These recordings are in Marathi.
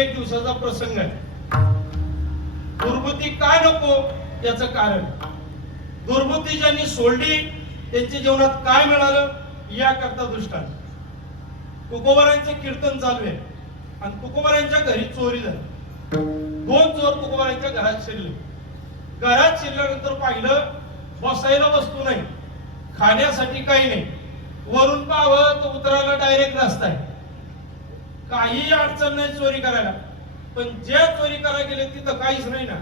एक दिवसाचा प्रसंग आहे दुर्बुद्धी का नको याच कारण? दुर्बुद्धी ज्यांनी सोडली त्यांच्या जीवनात काय मिळालं याकरता दृष्टांत. तुकोबारांचे कीर्तन चालू आहे आणि तुकोबारांच्या घरी चोरी झाली. दोन चोर तुकोबारांच्या घरात शिरले. घरात शिरल्यानंतर पाहिलं बसायला वस्तू नाही. खाण्यासाठी काही नाही. वरून पाहावं तर उतरायला डायरेक्ट रस्ता आहे. काही अडचण नाही चोरी करायला. पण ज्या चोरी करायला गेले तिथं काहीच नाही ना.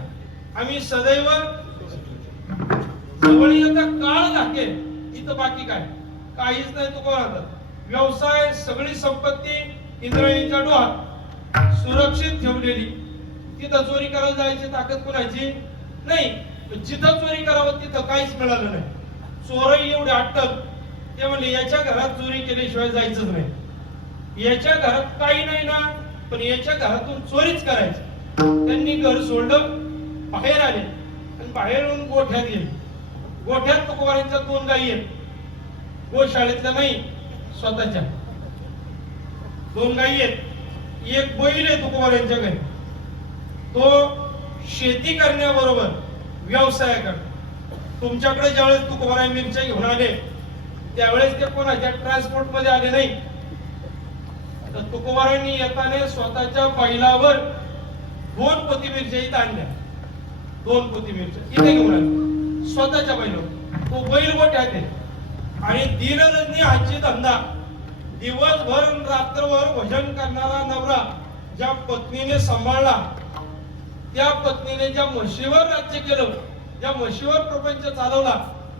आम्ही सदैव जवळ काळ घाते इथं बाकी काय? काहीच नाही तो कोणाचा. व्यवसाय सगळी संपत्ती इंद्रायणीच्या डोहात सुरक्षित ठेवलेली. तिथं चोरी करायला जायची ताकद कुणाची? नाही. जिथं चोरी करावं तिथं काहीच मिळालं नाही. चोरही एवढे अटक. ते म्हणले याच्या घरात चोरी केल्याशिवाय जायचंच नाही. याच्या घरात काही नाही ना पण याच्या घरातून चोरीच करायची. त्यांनी घर सोडलं बाहेर आले. आणि बाहेर गोठ्यात गेले. गोठ्यात तुकोबारांच्या दोन गायी आहेत. गोशाळेतल्या नाही स्वतःच्या. दोन गायी आहेत. एक बैल आहे तुकोबारांच्या घरी. तो शेती करण्याबरोबर व्यवसाय करतो. तुमच्याकडे ज्यावेळेस तुकोबारा मिरच्या घेऊन आले त्यावेळेस ते कोणाच्या ट्रान्सपोर्टमध्ये आले नाही? तर तुकोबारांनी येताना स्वतःच्या बैलावर दोन पोती मिरच्या इथं आणल्या. दोन पोती मिरच्या. इथे घेऊन आले. स्वतःच्या बैलावर. तो बैल गोठ्यात आहे आणि दिनरजनी आजची धंदा. दिवसभर रात्रभर भजन करणारा नवरा ज्या पत्नीने सांभाळला त्या पत्नीने ज्या म्हशीवर राज्य केलं ज्या म्हशीवर प्रपंच चालवला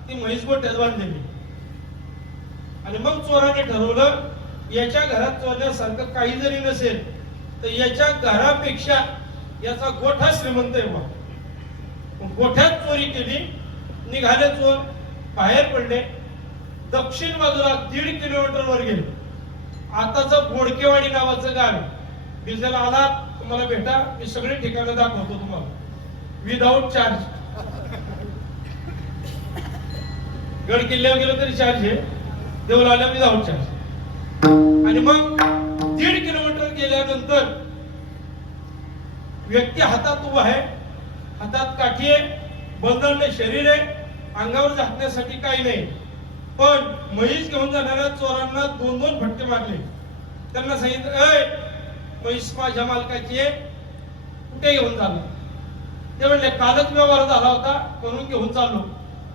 ती म्हैसभर गोठ्यात दिली आणि मग चोराने ठरवलं याच्या घरात चोरण्यासारखं काही जरी नसेल तर याच्या घरापेक्षा याचा गोठा श्रीमंत आहे बा मग गोठ्यात चोरी केली निघाले चोर बाहेर पडले दक्षिण बाजूला दीड किलोमीटर वर गेले. आताच बोडकेवाडी नावाचं गाव आहे. डिझेल आला तुम्हाला भेटा मी सगळी ठिकाणं दाखवतो तुम्हाला. विदाऊट चार्ज गड किल्ल्यावर गेलो तरी चार्ज देऊ देऊळ मी जाऊन चार्ज आणि मग दीड किलोमीटर गेल्यानंतर व्यक्ती हातात उभा आहे. हातात काठी आहे. बंधन शरीर आहे. अंगावर झाकण्यासाठी काही नाही. पण म्हैस घेऊन जाणाऱ्या चोरांना दोन दोन फटके मारले. त्यांना सांगितलं अय म्हैस माझ्या मालकाची आहे. कुठे घेऊन जाणार? ते म्हणले कालच व्यवहार झाला होता करून घेऊन चाललो.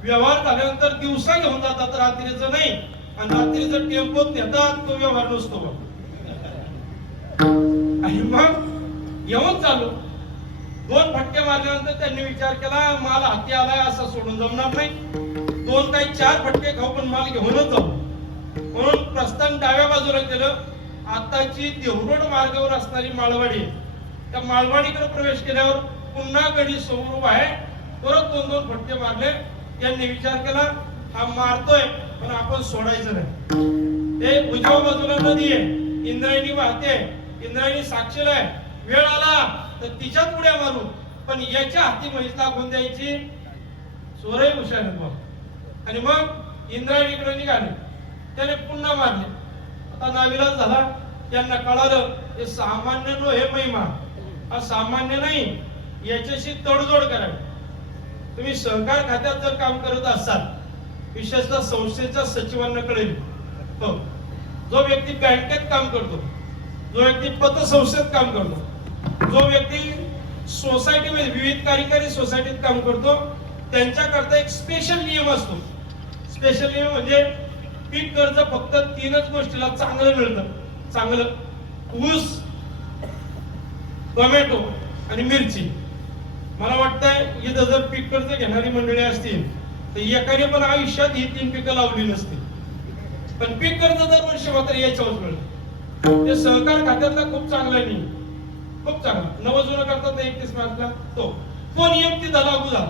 व्यवहार झाल्यानंतर दिवसा घेऊन जातात रात्रीचं नाही. आणि रात्रीचं टेम्पोत नेतात तो व्यवहार नसतो आणि मग येऊन चाललो. दोन फटके मारल्यानंतर त्यांनी विचार केला माल हाती आलाय असं सोडून जमणार नाही. दोन काही चार फटके खाऊ पण माल घेऊनच जाऊ. म्हणून प्रस्थान डाव्या बाजूला केलं. आताची देवरोड मार्गावर असणारी माळवाडी त्या मालवाडीकडे प्रवेश केल्यावर पुन्हा गणित स्वरूप आहे. परत दोन दोन फटके मारले. यांनी विचार केला हा मारतोय पण आपण सोडायचं नाही. ते उजव्या बाजूला नदी आहे. इंद्रायणी वाहते. इंद्रायणी साक्षीला आहे. वेळ आला तर तिच्यात उड्या मारू. पण याच्या हाती म्हैस दाखवून द्यायची. चोरही हुशार आहेत आणि मग इंद्रायणीकडे निघाले. त्याने पुन्हा मारले. आता नाविलाज झाला. त्यांना कळालं हे सामान्य नो हे महिमा. हा सामान्य नाही याच्याशी तडजोड करावी. तुम्ही सहकार खात्यात जर काम करत असाल विशेषतः संस्थेच्या सचिवांना कळेल. हो. जो व्यक्ती बँकेत काम करतो जो व्यक्ती पतसंस्थेत काम करतो जो व्यक्ती सोसायटीमध्ये विविध कार्यकारी सोसायटीत काम करतो त्यांच्याकरता एक स्पेशल नियम असतो. स्पेशल नियम म्हणजे पीक कर्ज फक्त तीनच गोष्टीला चांगलं मिळतं. चांगलं ऊस टोमॅटो आणि मिरची. मला वाटतंय इथं जर पीक कर्ज घेणारी मंडळी असतील तर एकाने पण आयुष्यात ही तीन पिकं लावली नसतील. पण पीक कर्ज दरवर्षी मात्र याच्यावर मिळतं ते म्हणजे सहकार खात्यातला खूप चांगला नियम खूप चांगला. नवं जुनं करतात एकतीस मार्चला? तो. तो नियम तिथं लागू झाला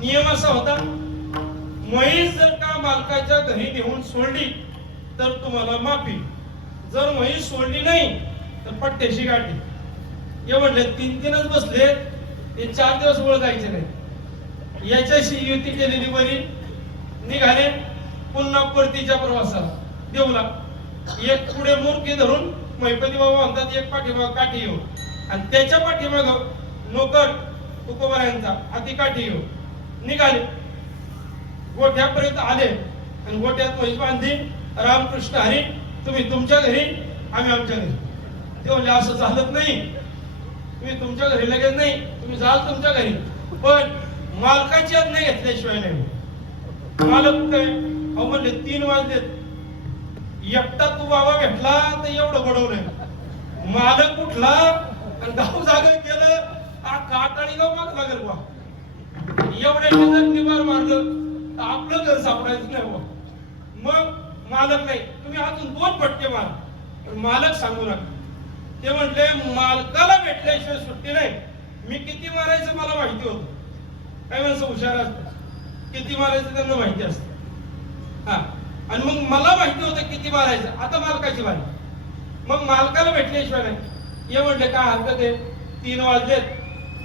नियम असा होता म्हैस जर का मालकाच्या घरी नेऊन सोडली तर तुम्हाला माफी. जर म्हैस सोडली नाही तर पट्ट्याशी गाठी. हे म्हटले तीन तीनच बसले ते चार दिवस ओळखायचे नाही. याच्याशी युती केलेली बरी निघाले पुन्हा परतीच्या प्रवासात देऊला एक पुढे मूर्ती धरून मैपती बाबा म्हणतात एक पाठीमाग काठी येऊ. आणि त्याच्या पाठीमाग नोकर तुकोबरायांचा हाती काठी येऊ. निघाले. गोठ्यापर्यंत आले. आणि गोठ्यात म्हैस बांधली रामकृष्ण हरी तुम्ही तुमच्या घरी आम्ही आमच्या घरी. देवल्या असं चालत नाही. तुम्ही तुमच्या घरी लगेच नाही तुम्ही जाल तुमच्या घरी. पण मालकाची आज्ञा घेतल्याशिवाय नाही. मालक काय अहो म्हणले तीन वाजलेत. एकटा तू बाबा भेटला तर एवढं बडवलंय मालक कुठला आणि गाव जागा केलं. हा काट आणि गाव माग लागेल बा एवढ्या जर मारलं. तर आपलं घर सापडायचं नाही बा मग मालक नाही. तुम्ही अजून दोन पटके मारा. पण मालक सांगू नका ते म्हटले मालकाला भेटल्याशिवाय सुट्टी नाही. मी किती मारायचं मला माहिती होतं. काय माणसं हुशार असतं किती मारायचं त्यांना माहिती असतं. हा. आणि मग मला माहिती होतं किती मारायचं. आता मालकाची बारी मग मालकाला भेटल्याशिवाय नाही. ये म्हणले काय हरकत आहे? तीन वाजलेत.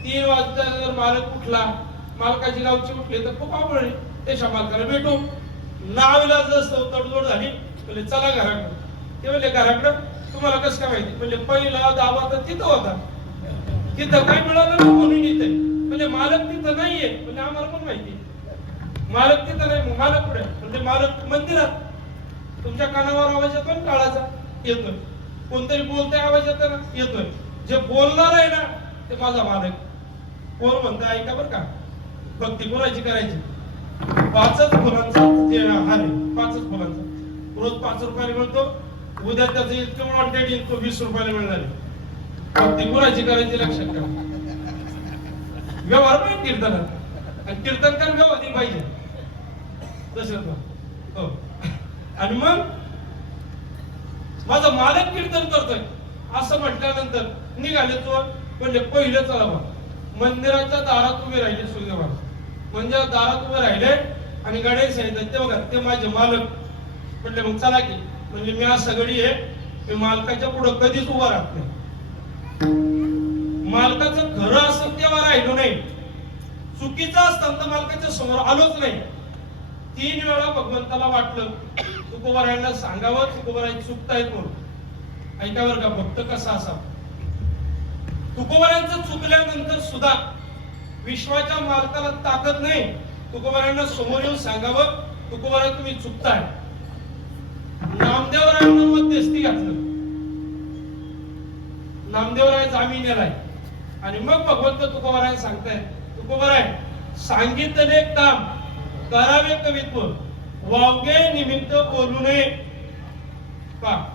तीन वाजता जर मालक उठला मालकाची गावची कुठली तर खूप आवड आहे. त्याच्या मालकाला भेटू. नावीला जसं तडजोड झाली म्हणजे चला घराकडं. ते म्हणले घराकडं तुम्हाला कसं काय माहिती? म्हणजे पहिला दावा तर तिथं होता. तिथं काय मिळालं कोणी म्हणून इथे. म्हणजे मालक तिथं नाहीये. म्हणजे आम्हाला पण माहिती? मालक तिथं नाही मालक पुढे म्हणजे मालक मंदिरात. तुमच्या कानावर आवाज येतो ना काळाचा? येतोय. कोणतरी बोलतोय आवाज येतो ना येतोय. जे बोलणार आहे ना ते माझा मालक. कोण म्हणतं ऐका बरं का? भक्ती कोणाची करायची? पाचच फुलांचा ते हार आहे पाचच फुलांचा रोज पाच रुपयाला मिळतो. उद्या त्याचं इतकं वॉन्टेड येईल तो वीस रुपयाला मिळणार आहे. कुणाची करायची लक्षात ठेवा. व्यवहार म्हणजे पाहिजे कीर्तनात आणि कीर्तनकार व्यवहारी पाहिजे. तसं हो. आणि मग? माझा मालक कीर्तन करतोय. असं म्हटल्यानंतर निघाले तो म्हणजे पहिले चला बा. मंदिराच्या दारात उभे राहिले सूर्यदेवा म्हणजे दारात उभे राहिले आणि गणेश आहे ते बघा ते माझे मालक. म्हटले मग चला की. म्हणजे मी आज सगळी आहे मी मालकाच्या पुढे कधीच उभा राहत नाही. मालकाचं खरं असं तेव्हा राहिलो नाही. चुकीचं असताना तर मालकाच्या समोर आलोच नाही. तीन वेळा भगवंताला वाटलं तुकोबारायांना सांगावं तुकोबाराय चुकतायत म्हणून. ऐकावर का भक्त कसा असा तुकोबारायांचं चुकल्यानंतर सुद्धा विश्वाच्या मालकाला ताकद नाही. तुकोबारायांना समोर येऊन सांगावं तुकोबारा तुम्ही चुकताय. नामदेवरायांना मध्यस्थी घातलं नामदेवराय जामीन नेलाय आणि मग भगवंत तुकोबाराय सांगताय तुकोबाराय सांगितले काम करावे कवित्व. वावगे निमित्त बोलू नये. पा